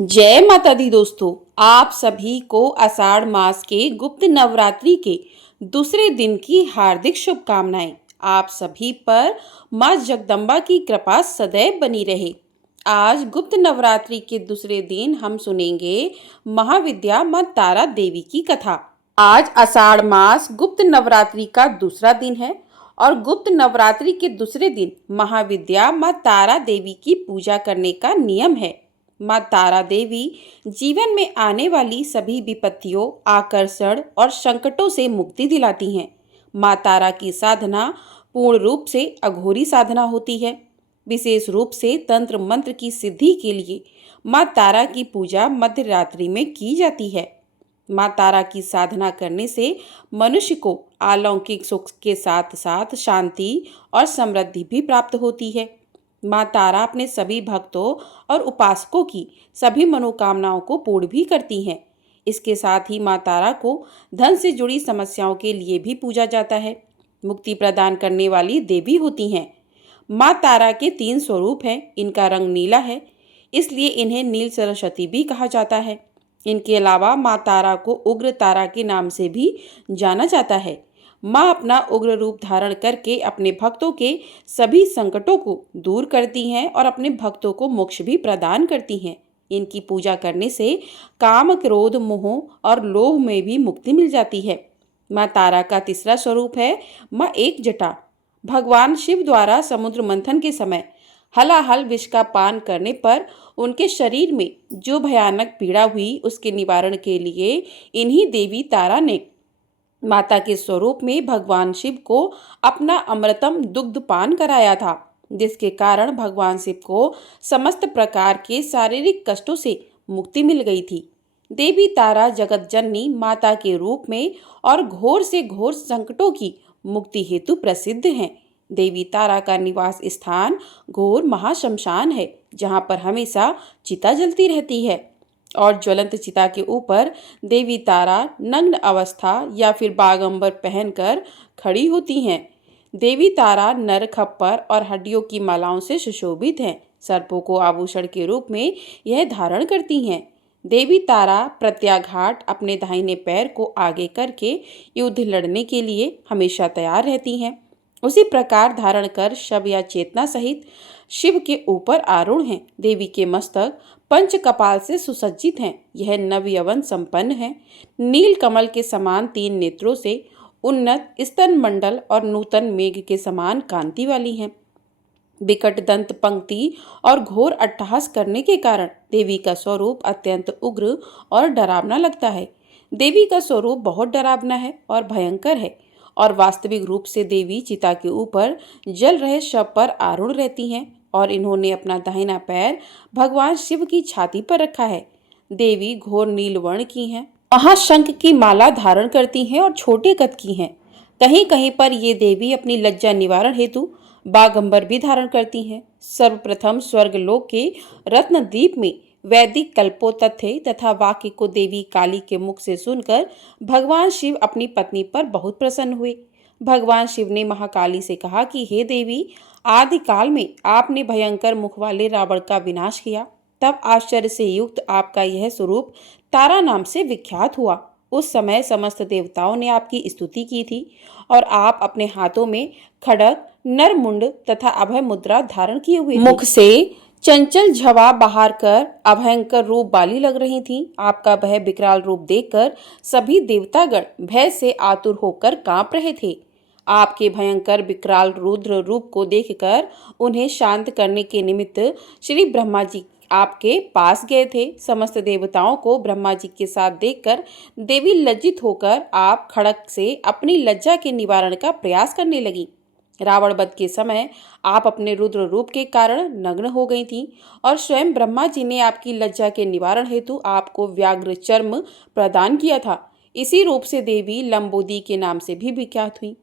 जय माता दी दोस्तों। आप सभी को आषाढ़ मास के गुप्त नवरात्रि के दूसरे दिन की हार्दिक शुभकामनाएं। आप सभी पर मां जगदम्बा की कृपा सदैव बनी रहे। आज गुप्त नवरात्रि के दूसरे दिन हम सुनेंगे महाविद्या मां तारा देवी की कथा। आज आषाढ़ मास गुप्त नवरात्रि का दूसरा दिन है और गुप्त नवरात्रि के दूसरे दिन महाविद्या मां तारा देवी की पूजा करने का नियम है। माँ तारा देवी जीवन में आने वाली सभी विपत्तियों, आकर्षण और संकटों से मुक्ति दिलाती हैं। माँ तारा की साधना पूर्ण रूप से अघोरी साधना होती है। विशेष रूप से तंत्र मंत्र की सिद्धि के लिए माँ तारा की पूजा मध्य रात्रि में की जाती है। माँ तारा की साधना करने से मनुष्य को अलौकिक सुख के साथ साथ शांति और समृद्धि भी प्राप्त होती है। माँ तारा अपने सभी भक्तों और उपासकों की सभी मनोकामनाओं को पूर्ण भी करती हैं। इसके साथ ही माँ तारा को धन से जुड़ी समस्याओं के लिए भी पूजा जाता है। मुक्ति प्रदान करने वाली देवी होती हैं। माँ तारा के 3 स्वरूप हैं। इनका रंग नीला है, इसलिए इन्हें नील सरस्वती भी कहा जाता है। इनके अलावा माँ तारा को उग्र तारा के नाम से भी जाना जाता है। माँ अपना उग्र रूप धारण करके अपने भक्तों के सभी संकटों को दूर करती हैं और अपने भक्तों को मोक्ष भी प्रदान करती हैं। इनकी पूजा करने से काम, क्रोध, मोह और लोभ में भी मुक्ति मिल जाती है। माँ तारा का तीसरा स्वरूप है माँ एक जटा। भगवान शिव द्वारा समुद्र मंथन के समय हलाहल विष का पान करने पर उनके शरीर में जो भयानक पीड़ा हुई, उसके निवारण के लिए इन्हीं देवी तारा ने माता के स्वरूप में भगवान शिव को अपना अमृतम दुग्ध पान कराया था, जिसके कारण भगवान शिव को समस्त प्रकार के शारीरिक कष्टों से मुक्ति मिल गई थी। देवी तारा जगत जननी माता के रूप में और घोर से घोर संकटों की मुक्ति हेतु प्रसिद्ध हैं। देवी तारा का निवास स्थान घोर महाशमशान है, जहाँ पर हमेशा चिता जलती रहती है और ज्वलंत चिता के ऊपर देवी तारा नग्न अवस्था या फिर बागंबर पहनकर खड़ी होती हैं। देवी तारा नर, खप्पर और हड्डियों की मालाओं से सुशोभित हैं। सर्पों को आभूषण के रूप में यह धारण करती हैं। देवी तारा प्रत्याघात अपने दाहिने पैर को आगे करके युद्ध लड़ने के लिए हमेशा तैयार रहती हैं। उसी प्रकार धारण कर शव या चेतना सहित शिव के ऊपर आरूढ़ हैं। देवी के मस्तक पंच कपाल से सुसज्जित हैं। यह नव यवन संपन्न है। नील कमल के समान 3 नेत्रों से उन्नत स्तन मंडल और नूतन मेघ के समान कांति वाली हैं। विकट दंत पंक्ति और घोर अट्टहास करने के कारण देवी का स्वरूप अत्यंत उग्र और डरावना लगता है। देवी का स्वरूप बहुत डरावना है और भयंकर है और वास्तविक रूप से देवी चिता के ऊपर जल रहे शव पर आरूढ़ रहती हैं और इन्होंने अपना दाहिना पैर भगवान शिव की छाती पर रखा है। देवी घोर नीलवर्ण की हैं, महाशंख की माला धारण करती हैं और छोटे कद की हैं। कहीं कहीं पर ये देवी अपनी लज्जा निवारण हेतु बागंबर भी धारण करती हैं। सर्वप्रथम स्वर्गलोक के रत्नद्वीप में वैदिक कल्पोतथ्य तथा वाक्य को देवी काली के मुख से सुनकर भगवान शिव अपनी पत्नी पर बहुत प्रसन्न हुए। भगवान शिव ने महाकाली से कहा कि हे देवी, आदिकाल में आपने भयंकर मुख वाले रावण का विनाश किया, तब आश्चर्य से युक्त आपका यह स्वरूप तारा नाम से विख्यात हुआ। उस समय समस्त देवताओं ने आपकी स्तुति की थी और आप अपने हाथों में खड्ग, नरमुंड तथा अभय मुद्रा धारण किए हुए थे। मुख से चंचल झवा बाहर कर अभयंकर रूप वाली लग रही थीं। आपका भय विकराल रूप देखकर सभी देवतागण भय से आतुर होकर कांप रहे थे। आपके भयंकर विकराल रुद्र रूप को देखकर उन्हें शांत करने के निमित्त श्री ब्रह्मा जी आपके पास गए थे। समस्त देवताओं को ब्रह्मा जी के साथ देखकर देवी लज्जित होकर आप खड्ग से अपनी लज्जा के निवारण का प्रयास करने लगी। रावण वध के समय आप अपने रुद्र रूप के कारण नग्न हो गई थीं और स्वयं ब्रह्मा जी ने आपकी लज्जा के निवारण हेतु आपको व्याघ्र चर्म प्रदान किया था। इसी रूप से देवी लंबोदी के नाम से भी विख्यात हुई।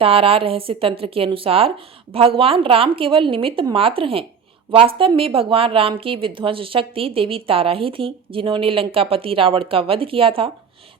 तारा रहस्य तंत्र के अनुसार भगवान राम केवल निमित्त मात्र हैं। वास्तव में भगवान राम की विध्वंस शक्ति देवी तारा ही थी, जिन्होंने लंकापति रावण का वध किया था।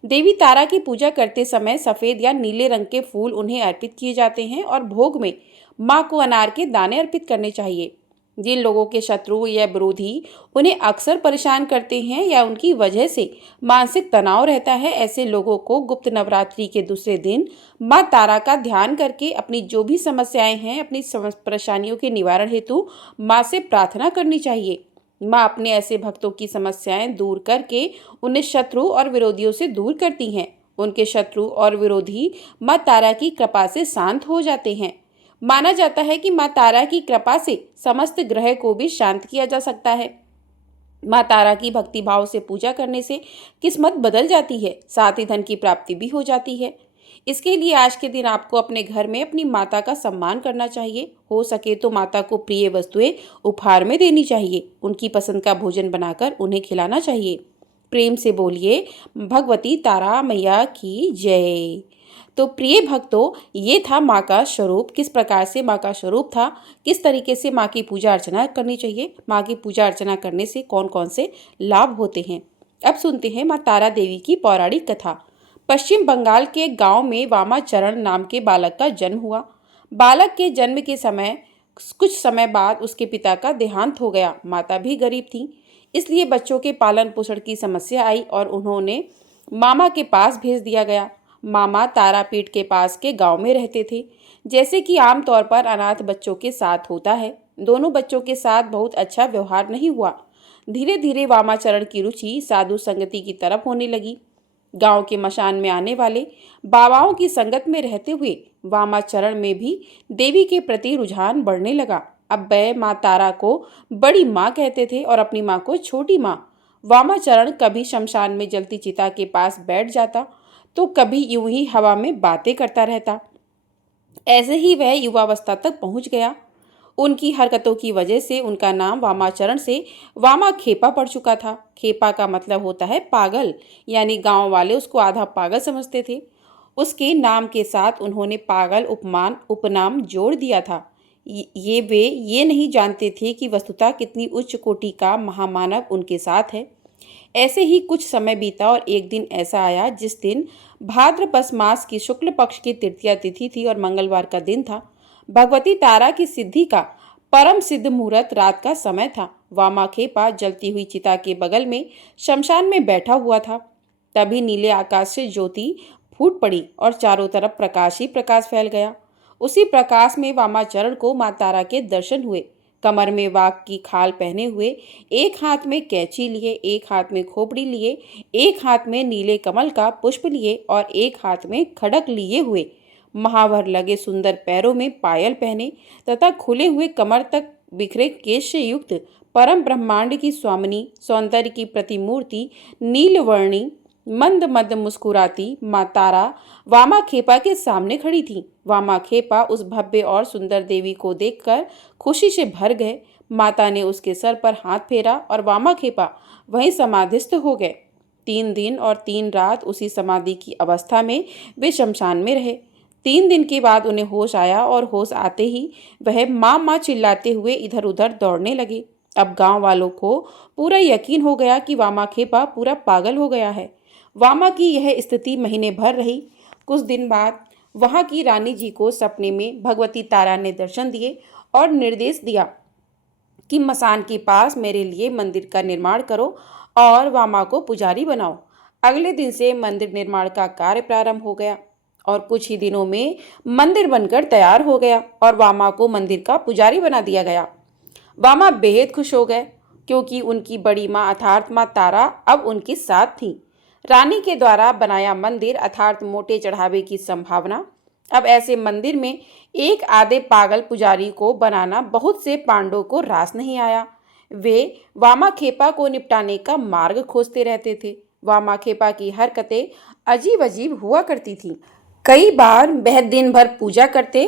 देवी तारा की पूजा करते समय सफेद या नीले रंग के फूल उन्हें अर्पित किए जाते हैं और भोग में माँ को अनार के दाने अर्पित करने चाहिए। जिन लोगों के शत्रु या विरोधी उन्हें अक्सर परेशान करते हैं या उनकी वजह से मानसिक तनाव रहता है, ऐसे लोगों को गुप्त नवरात्रि के दूसरे दिन माँ तारा का ध्यान करके अपनी जो भी समस्याएं हैं, अपनी परेशानियों के निवारण हेतु माँ से प्रार्थना करनी चाहिए। माँ अपने ऐसे भक्तों की समस्याएं दूर करके उन्हें शत्रु और विरोधियों से दूर करती हैं। उनके शत्रु और विरोधी माँ तारा की कृपा से शांत हो जाते हैं। माना जाता है कि माँ तारा की कृपा से समस्त ग्रह को भी शांत किया जा सकता है। माँ तारा की भक्ति भाव से पूजा करने से किस्मत बदल जाती है, साथ ही धन की प्राप्ति भी हो जाती है। इसके लिए आज के दिन आपको अपने घर में अपनी माता का सम्मान करना चाहिए। हो सके तो माता को प्रिय वस्तुएं उपहार में देनी चाहिए। उनकी पसंद का भोजन बनाकर उन्हें खिलाना चाहिए। प्रेम से बोलिए, भगवती तारा मैया की जय। तो प्रिय भक्तों, ये था माँ का स्वरूप। किस प्रकार से माँ का स्वरूप था, किस तरीके से माँ की पूजा अर्चना करनी चाहिए, माँ की पूजा अर्चना करने से कौन कौन से लाभ होते हैं। अब सुनते हैं माँ तारा देवी की पौराणिक कथा। पश्चिम बंगाल के एक गांव में वामाचरण नाम के बालक का जन्म हुआ। बालक के जन्म के समय कुछ समय बाद उसके पिता का देहांत हो गया। माता भी गरीब थी, इसलिए बच्चों के पालन पोषण की समस्या आई और उन्होंने मामा के पास भेज दिया गया। मामा तारापीठ के पास के गांव में रहते थे। जैसे कि आमतौर पर अनाथ बच्चों के साथ होता है, दोनों बच्चों के साथ बहुत अच्छा व्यवहार नहीं हुआ। धीरे धीरे वामाचरण की रुचि साधु संगति की तरफ होने लगी। गांव के मशान में आने वाले बाबाओं की संगत में रहते हुए वामाचरण में भी देवी के प्रति रुझान बढ़ने लगा। अब वह माँ तारा को बड़ी माँ कहते थे और अपनी माँ को छोटी माँ। वामाचरण कभी शमशान में जलती चिता के पास बैठ जाता तो कभी यूं ही हवा में बातें करता रहता। ऐसे ही वह युवावस्था तक पहुंच गया। उनकी हरकतों की वजह से उनका नाम वामाचरण से वामा खेपा पड़ चुका था। खेपा का मतलब होता है पागल, यानी गांव वाले उसको आधा पागल समझते थे। उसके नाम के साथ उन्होंने पागल उपनाम जोड़ दिया था। वे ये नहीं जानते थे कि वस्तुतः कितनी उच्च कोटि का महामानव उनके साथ है। ऐसे ही कुछ समय बीता और एक दिन ऐसा आया जिस दिन भाद्रपद मास की शुक्ल पक्ष की तृतीया तिथि थी और मंगलवार का दिन था। भगवती तारा की सिद्धि का परम सिद्ध मुहूर्त रात का समय था। वामाखेपा जलती हुई चिता के बगल में शमशान में बैठा हुआ था। तभी नीले आकाश से ज्योति फूट पड़ी और चारों तरफ प्रकाश ही प्रकाश फैल गया। उसी प्रकाश में वामाचरण को माँ तारा के दर्शन हुए। कमर में वाघ की खाल पहने हुए, एक हाथ में कैंची लिए, एक हाथ में खोपड़ी लिए, एक हाथ में नीले कमल का पुष्प लिए और एक हाथ में खड़ग लिए हुए, महावर लगे सुंदर पैरों में पायल पहने तथा खुले हुए कमर तक बिखरे केश से युक्त परम ब्रह्मांड की स्वामिनी सौंदर्य की प्रतिमूर्ति नीलवर्णी मंद मंद मुस्कुराती माँ तारा वामाखेपा के सामने खड़ी थी। वामाखेपा उस भव्य और सुंदर देवी को देखकर खुशी से भर गए। माता ने उसके सर पर हाथ फेरा और वामाखेपा वहीं समाधिस्थ हो गए। 3 दिन और 3 रात उसी समाधि की अवस्था में वे शमशान में रहे। 3 दिन के बाद उन्हें होश आया और होश आते ही वह माँ माँ चिल्लाते हुए इधर उधर दौड़ने लगे। अब गांव वालों को पूरा यकीन हो गया कि वामाखेपा पूरा पागल हो गया है। वामा की यह स्थिति महीने भर रही। कुछ दिन बाद वहां की रानी जी को सपने में भगवती तारा ने दर्शन दिए और निर्देश दिया कि मसान के पास मेरे लिए मंदिर का निर्माण करो और वामा को पुजारी बनाओ। अगले दिन से मंदिर निर्माण का कार्य प्रारंभ हो गया और कुछ ही दिनों में मंदिर बनकर तैयार हो गया और वामा को मंदिर का पुजारी बना दिया गया। वामा बेहद खुश हो गए क्योंकि उनकी बड़ी माँ अर्थात माँ तारा अब उनके साथ थी। रानी के द्वारा बनाया मंदिर अर्थात मोटे चढ़ावे की संभावना। अब ऐसे मंदिर में एक आधे पागल पुजारी को बनाना बहुत से पांडवों को रास नहीं आया। वे वामाखेपा को निपटाने का मार्ग खोजते रहते थे। वामाखेपा की हरकतें अजीब अजीब हुआ करती थीं। कई बार वह दिन भर पूजा करते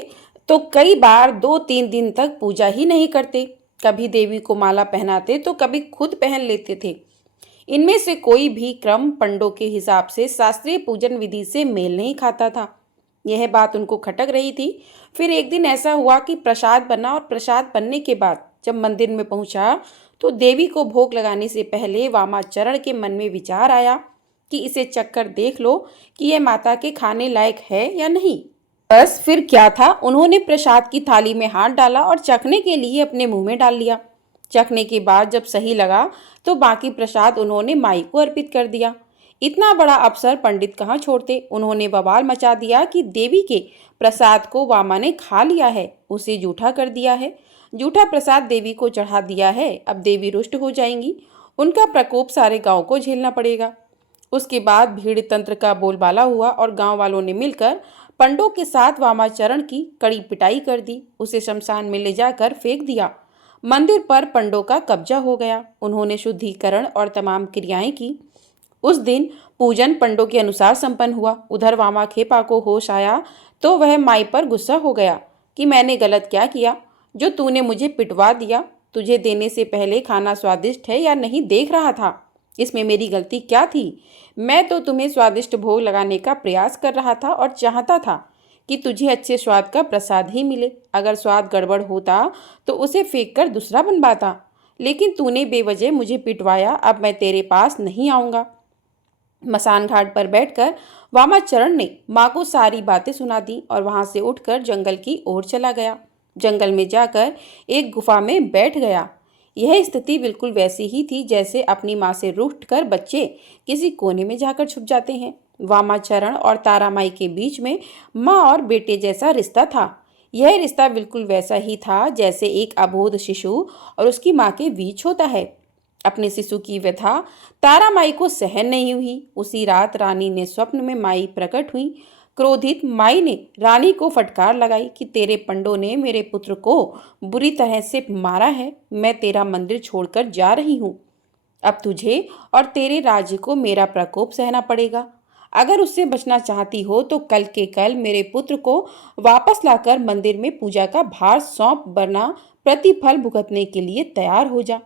तो कई बार 2-3 दिन तक पूजा ही नहीं करते। कभी देवी को माला पहनाते तो कभी खुद पहन लेते थे। इनमें से कोई भी क्रम पंडों के हिसाब से शास्त्रीय पूजन विधि से मेल नहीं खाता था। यह बात उनको खटक रही थी। फिर एक दिन ऐसा हुआ कि प्रसाद बना और प्रसाद बनने के बाद जब मंदिर में पहुंचा तो देवी को भोग लगाने से पहले वामाचरण के मन में विचार आया कि इसे चखकर देख लो कि यह माता के खाने लायक है या नहीं। बस फिर क्या था, उन्होंने प्रसाद की थाली में हाथ डाला और चखने के लिए अपने मुंह में डाल लिया। चखने के बाद जब सही लगा तो बाकी प्रसाद उन्होंने माई को अर्पित कर दिया। इतना बड़ा अवसर पंडित कहाँ छोड़ते। उन्होंने बवाल मचा दिया कि देवी के प्रसाद को वामा ने खा लिया है, उसे जूठा कर दिया है। जूठा प्रसाद देवी को चढ़ा दिया है, अब देवी रुष्ट हो जाएंगी, उनका प्रकोप सारे गांव को झेलना पड़ेगा। उसके बाद भीड़ तंत्र का बोलबाला हुआ और गांव वालों ने मिलकर पंडों के साथ वामाचरण की कड़ी पिटाई कर दी। उसे शमशान में ले जाकर फेंक दिया। मंदिर पर पंडों का कब्जा हो गया। उन्होंने शुद्धिकरण और तमाम क्रियाएं की। उस दिन पूजन पंडों के अनुसार संपन्न हुआ। उधर वामा खेपा को होश आया तो वह माई पर गुस्सा हो गया कि मैंने गलत क्या किया जो तूने मुझे पिटवा दिया। तुझे देने से पहले खाना स्वादिष्ट है या नहीं देख रहा था, इसमें मेरी गलती क्या थी? मैं तो तुम्हें स्वादिष्ट भोग लगाने का प्रयास कर रहा था और चाहता था कि तुझे अच्छे स्वाद का प्रसाद ही मिले। अगर स्वाद गड़बड़ होता तो उसे फेंक कर दूसरा बनवाता, लेकिन तूने बेवजह मुझे पिटवाया। अब मैं तेरे पास नहीं आऊँगा। मसान घाट पर बैठकर वामाचरण ने माँ को सारी बातें सुना दी और वहां से उठकर जंगल की ओर चला गया। जंगल में जाकर एक गुफा में बैठ गया। यह स्थिति बिल्कुल वैसी ही थी जैसे अपनी माँ से रूठकर बच्चे किसी कोने में जाकर छुप जाते हैं। वामाचरण और तारामाई के बीच में माँ और बेटे जैसा रिश्ता था। यह रिश्ता बिल्कुल वैसा ही था जैसे एक अबोध शिशु और उसकी माँ के बीच होता है। अपने शिशु की व्यथा तारा माई को सहन नहीं हुई। उसी रात रानी ने स्वप्न में माई प्रकट हुई। क्रोधित माई ने रानी को फटकार लगाई कि तेरे पंडों ने मेरे पुत्र को बुरी तरह से मारा है। मैं तेरा मंदिर छोड़कर जा रही हूँ। अब तुझे और तेरे राज्य को मेरा प्रकोप सहना पड़ेगा। अगर उससे बचना चाहती हो तो कल के कल मेरे पुत्र को वापस लाकर मंदिर में पूजा का भार सौंप, वरना प्रतिफल भुगतने के लिए तैयार हो जा।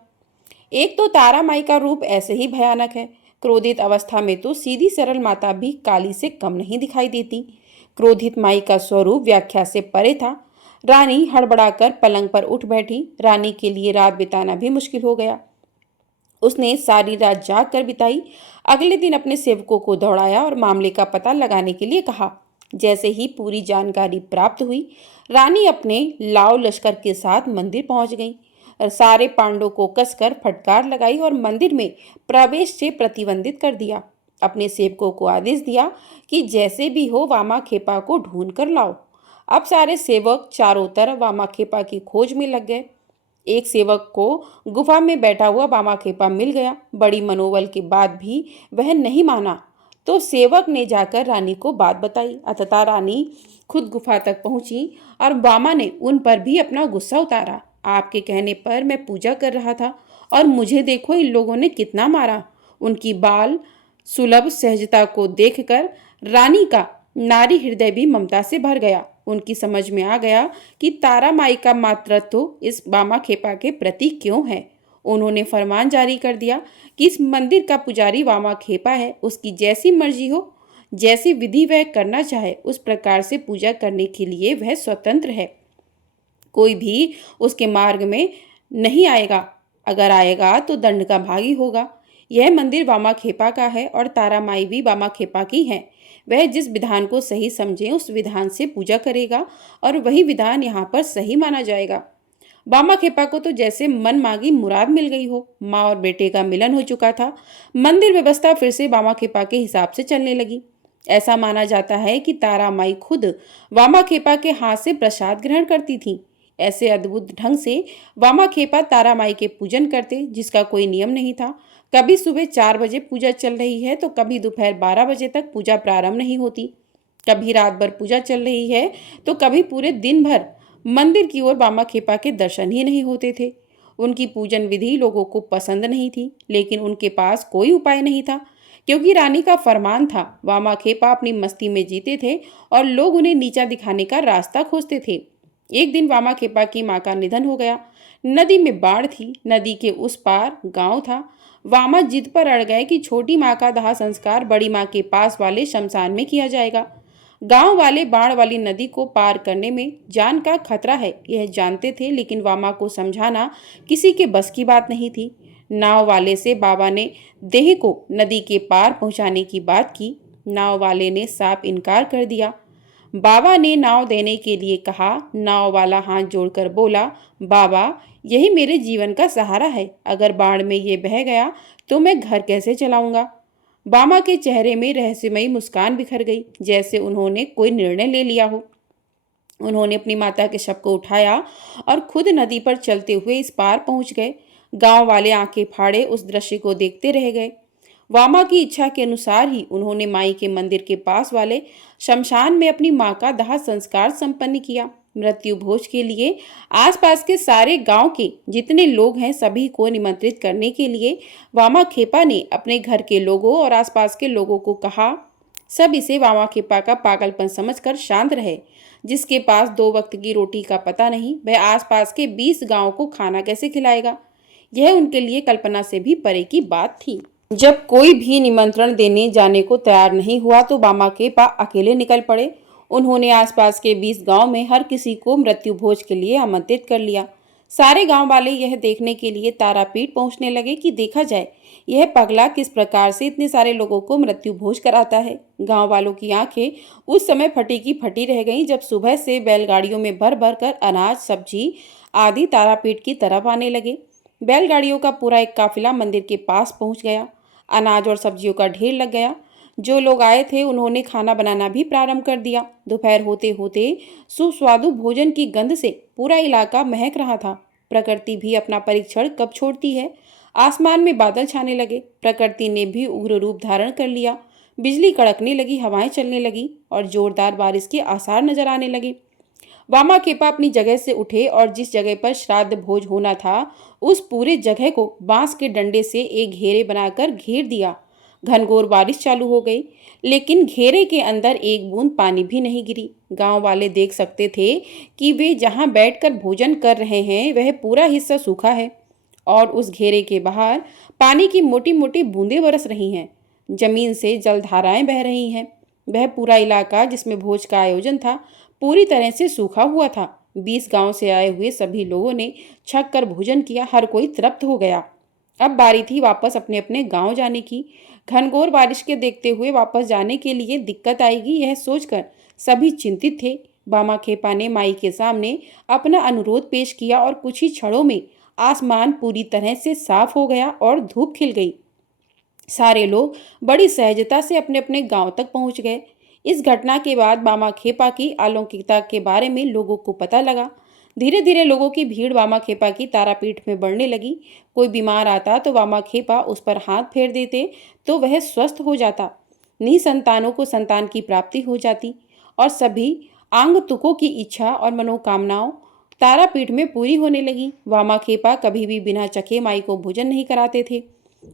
एक तो तारा माई का रूप ऐसे ही भयानक है। क्रोधित अवस्था में तो सीधी सरल माता भी काली से कम नहीं दिखाई देती। क्रोधित माई का स्वरूप व्याख्या से परे था। रानी हड़बड़ाकर पलंग पर उठ बैठी। रानी के लिए रात बिताना भी मुश्किल हो गया। उसने सारी रात जाग कर बिताई। अगले दिन अपने सेवकों को दौड़ाया और मामले का पता लगाने के लिए कहा। जैसे ही पूरी जानकारी प्राप्त हुई, रानी अपने लाव लश्कर के साथ मंदिर पहुंच गई। सारे पांडवों को कसकर फटकार लगाई और मंदिर में प्रवेश से प्रतिबंधित कर दिया। अपने सेवकों को आदेश दिया कि जैसे भी हो वामा खेपा को ढूंढ कर लाओ। अब सारे सेवक चारों तरफ वामा खेपा की खोज में लग गए। एक सेवक को गुफा में बैठा हुआ वामा खेपा मिल गया। बड़ी मनोबल के बाद भी वह नहीं माना तो सेवक ने जाकर रानी को बात बताई। अतः रानी खुद गुफा तक पहुंची और वामा ने उन पर भी अपना गुस्सा उतारा। आपके कहने पर मैं पूजा कर रहा था और मुझे देखो इन लोगों ने कितना मारा। उनकी बाल सुलभ सहजता को देखकर रानी का नारी हृदय भी ममता से भर गया। उनकी समझ में आ गया कि तारा माई का मातृत्व इस वामा खेपा के प्रति क्यों है। उन्होंने फरमान जारी कर दिया कि इस मंदिर का पुजारी वामा खेपा है। उसकी जैसी मर्जी हो, जैसी विधि वह करना चाहे, उस प्रकार से पूजा करने के लिए वह स्वतंत्र है। कोई भी उसके मार्ग में नहीं आएगा। अगर आएगा तो दंड का भागी होगा। यह मंदिर वामा खेपा का है और तारा माई भी वामा खेपा की है। वह जिस विधान को सही समझे उस विधान से पूजा करेगा और वही विधान यहाँ पर सही माना जाएगा। वामा खेपा को तो जैसे मन मांगी मुराद मिल गई हो। माँ और बेटे का मिलन हो चुका था। मंदिर व्यवस्था फिर से वामा खेपा के हिसाब से चलने लगी। ऐसा माना जाता है कि तारा माई खुद वामा खेपा के हाथ से प्रसाद ग्रहण करती थी। ऐसे अद्भुत ढंग से वामा खेपा तारा माई के पूजन करते जिसका कोई नियम नहीं था। कभी सुबह 4 बजे पूजा चल रही है तो कभी दोपहर 12 बजे तक पूजा प्रारंभ नहीं होती। कभी रात भर पूजा चल रही है तो कभी पूरे दिन भर मंदिर की ओर वामा खेपा के दर्शन ही नहीं होते थे। उनकी पूजन विधि लोगों को पसंद नहीं थी, लेकिन उनके पास कोई उपाय नहीं था, क्योंकि रानी का फरमान था। वामा खेपा अपनी मस्ती में जीते थे और लोग उन्हें नीचा दिखाने का रास्ता खोजते थे। एक दिन वामा खेपा की माँ का निधन हो गया। नदी में बाढ़ थी। नदी के उस पार गांव था। वामा जिद पर अड़ गए कि छोटी माँ का दाह संस्कार बड़ी माँ के पास वाले शमशान में किया जाएगा। गांव वाले बाढ़ वाली नदी को पार करने में जान का खतरा है यह जानते थे, लेकिन वामा को समझाना किसी के बस की बात नहीं थी। नाव वाले से बाबा ने देह को नदी के पार पहुंचाने की बात की। नाव वाले ने साफ इनकार कर दिया। बाबा ने नाव देने के लिए कहा। नाव वाला हाथ जोड़कर बोला, बाबा, यही मेरे जीवन का सहारा है। अगर बाढ़ में ये बह गया तो मैं घर कैसे चलाऊंगा? बामा के चेहरे में रहस्यमयी मुस्कान बिखर गई, जैसे उन्होंने कोई निर्णय ले लिया हो। उन्होंने अपनी माता के शव को उठाया और खुद नदी पर चलते हुए इस पार पहुंच गए। गांव वाले आंखें फाड़े उस दृश्य को देखते रह गए। वामा की इच्छा के अनुसार ही उन्होंने माई के मंदिर के पास वाले शमशान में अपनी मां का दाह संस्कार संपन्न किया। मृत्यु भोज के लिए आसपास के सारे गांव के जितने लोग हैं सभी को निमंत्रित करने के लिए वामा खेपा ने अपने घर के लोगों और आसपास के लोगों को कहा। सब इसे वामा खेपा का पागलपन समझकर शांत रहे। जिसके पास 2 वक्त की रोटी का पता नहीं, वह आसपास के 20 गांव को खाना कैसे खिलाएगा? यह उनके लिए कल्पना से भी परे की बात थी। जब कोई भी निमंत्रण देने जाने को तैयार नहीं हुआ तो बामा खेपा अकेले निकल पड़े। उन्होंने आसपास के 20 गांव में हर किसी को मृत्यु भोज के लिए आमंत्रित कर लिया। सारे गांव वाले यह देखने के लिए तारापीठ पहुंचने लगे कि देखा जाए यह पगला किस प्रकार से इतने सारे लोगों को मृत्यु भोज कराता है। गांव वालों की आंखें उस समय फटी की फटी रह गईं जब सुबह से बैलगाड़ियों में भर भर कर अनाज, सब्जी आदि तारापीठ की तरफ आने लगे। बैलगाड़ियों का पूरा एक काफिला मंदिर के पास पहुंच गया। अनाज और सब्जियों का ढेर लग गया। जो लोग आए थे उन्होंने खाना बनाना भी प्रारंभ कर दिया। दोपहर होते होते सुस्वादु भोजन की गंध से पूरा इलाका महक रहा था। प्रकृति भी अपना परीक्षण कब छोड़ती है। आसमान में बादल छाने लगे। प्रकृति ने भी उग्र रूप धारण कर लिया। बिजली कड़कने लगी, हवाएं चलने लगी और जोरदार बारिश के आसार नजर आने लगे। वामा खेपा अपनी जगह से उठे और जिस जगह पर श्राद्ध भोज होना था उस पूरे जगह को बांस के डंडे से एक घेरे बनाकर घेर दिया। घनघोर बारिश चालू हो गई, लेकिन घेरे के अंदर एक बूंद पानी भी नहीं गिरी। गांव वाले देख सकते थे कि वे जहां बैठकर भोजन कर रहे हैं वह पूरा हिस्सा सूखा है और उस घेरे के बाहर पानी की मोटी मोटी बूंदें बरस रही हैं। जमीन से जलधाराएं बह रही हैं। वह पूरा इलाका जिसमें भोज का आयोजन था पूरी तरह से सूखा हुआ था। 20 गांव से आए हुए सभी लोगों ने छक कर भोजन किया। हर कोई तृप्त हो गया। अब बारी थी वापस अपने अपने गांव जाने की। घनघोर बारिश के देखते हुए वापस जाने के लिए दिक्कत आएगी यह सोचकर सभी चिंतित थे। बामा खेपा ने माई के सामने अपना अनुरोध पेश किया और कुछ ही क्षणों में आसमान पूरी तरह से साफ हो गया और धूप खिल गई। सारे लोग बड़ी सहजता से अपने अपने गांव तक पहुंच गए। इस घटना के बाद बामा खेपा की अलौकिकता के बारे में लोगों को पता लगा। धीरे धीरे लोगों की भीड़ वामा खेपा की तारापीठ में बढ़ने लगी। कोई बीमार आता तो वामा खेपा उस पर हाथ फेर देते तो वह स्वस्थ हो जाता। निसंतानों को संतान की प्राप्ति हो जाती और सभी आगंतुकों की इच्छा और मनोकामनाओं तारापीठ में पूरी होने लगी। वामा खेपा कभी भी बिना चखे माई को भोजन नहीं कराते थे।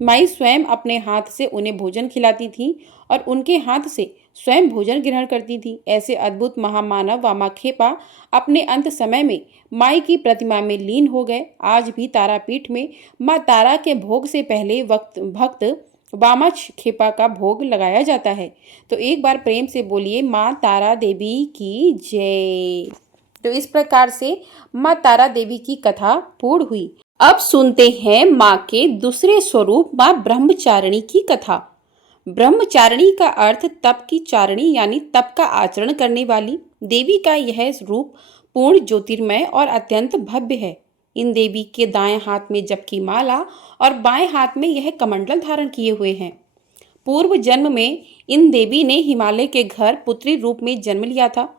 माई स्वयं अपने हाथ से उन्हें भोजन खिलाती थी और उनके हाथ से स्वयं भोजन ग्रहण करती थी। ऐसे अद्भुत महामानव वामा खेपा अपने अंत समय में माई की प्रतिमा में लीन हो गए। आज भी तारापीठ में माँ तारा के भोग से पहले भक्त वामा खेपा का भोग लगाया जाता है। तो एक बार प्रेम से बोलिए, माँ तारा देवी की जय। तो इस प्रकार से माँ तारा देवी की कथा पूर्ण हुई। अब सुनते हैं माँ के दूसरे स्वरूप माँ ब्रह्मचारिणी की कथा। ब्रह्मचारिणी का अर्थ तप की चारिणी यानी तप का आचरण करने वाली। देवी का यह रूप पूर्ण ज्योतिर्मय और अत्यंत भव्य है। इन देवी के दाएं हाथ में जप की माला और बाएं हाथ में यह कमंडल धारण किए हुए हैं। पूर्व जन्म में इन देवी ने हिमालय के घर पुत्री रूप में जन्म लिया था।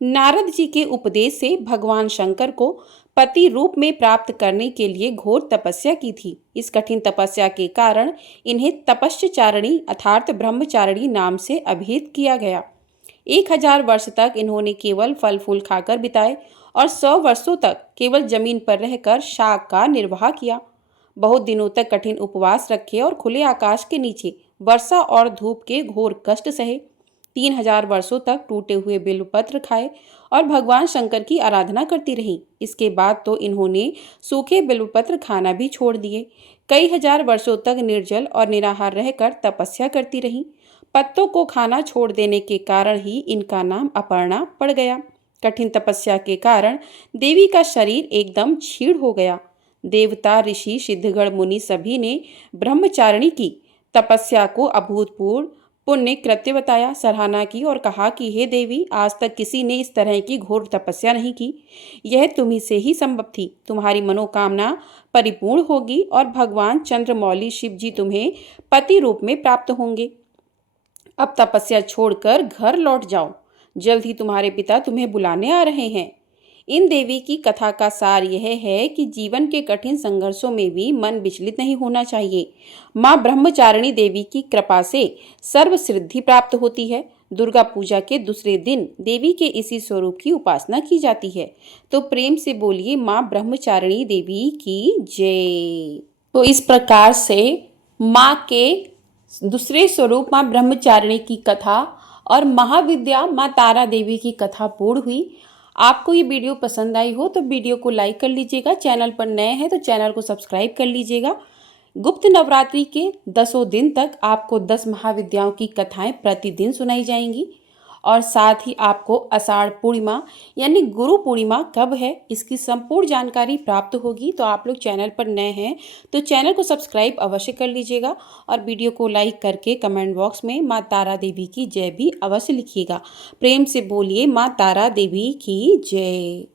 नारद जी के उपदेश से भगवान शंकर को पति रूप में प्राप्त करने के लिए घोर तपस्या की थी। इस कठिन तपस्या के कारण इन्हें तपश्चारिणी अर्थात ब्रह्मचारिणी नाम से अभिहित किया गया। 1000 वर्ष तक इन्होंने केवल फल फूल खाकर बिताए और 100 वर्षों तक केवल जमीन पर रहकर शाक का निर्वाह किया। बहुत दिनों तक कठिन उपवास रखे और खुले आकाश के नीचे वर्षा और धूप के घोर कष्ट सहे। 3000 वर्षों तक टूटे हुए बिल्वपत्र खाए और भगवान शंकर की आराधना करती रहीं। इसके बाद तो इन्होंने सूखे बिल्वपत्र खाना भी छोड़ दिए। कई हजार वर्षों तक निर्जल और निराहार रहकर तपस्या करती रहीं। पत्तों को खाना छोड़ देने के कारण ही इनका नाम अपर्णा पड़ गया। कठिन तपस्या के कारण देवी का शरीर एकदम क्षीण हो गया। देवता, ऋषि, सिद्धगण, मुनि सभी ने ब्रह्मचारिणी की तपस्या को अभूतपूर्व पुण्य कृत्य बताया, सराहना की और कहा कि हे देवी, आज तक किसी ने इस तरह की घोर तपस्या नहीं की। यह तुम्ही से ही संभव थी। तुम्हारी मनोकामना परिपूर्ण होगी और भगवान चंद्रमौली शिव जी तुम्हें पति रूप में प्राप्त होंगे। अब तपस्या छोड़कर घर लौट जाओ। जल्द ही तुम्हारे पिता तुम्हें बुलाने आ रहे हैं। इन देवी की कथा का सार यह है कि जीवन के कठिन संघर्षों में भी मन विचलित नहीं होना चाहिए। माँ ब्रह्मचारिणी देवी की कृपा से सर्व सिद्धि प्राप्त होती है। दुर्गा पूजा के दूसरे दिन देवी के इसी स्वरूप की उपासना की जाती है। तो प्रेम से बोलिए माँ ब्रह्मचारिणी देवी की जय। तो इस प्रकार से माँ के दूसरे स्वरूप माँ ब्रह्मचारिणी की कथा और महाविद्या माँ तारा देवी की कथा पूर्ण हुई। आपको ये वीडियो पसंद आई हो तो वीडियो को लाइक कर लीजिएगा। चैनल पर नए हैं तो चैनल को सब्सक्राइब कर लीजिएगा। गुप्त नवरात्रि के 10 दिन तक आपको 10 महाविद्याओं की कथाएं प्रतिदिन सुनाई जाएंगी और साथ ही आपको आषाढ़ पूर्णिमा यानी गुरु पूर्णिमा कब है इसकी संपूर्ण जानकारी प्राप्त होगी। तो आप लोग चैनल पर नए हैं तो चैनल को सब्सक्राइब अवश्य कर लीजिएगा और वीडियो को लाइक करके कमेंट बॉक्स में माँ तारा देवी की जय भी अवश्य लिखिएगा। प्रेम से बोलिए माँ तारा देवी की जय।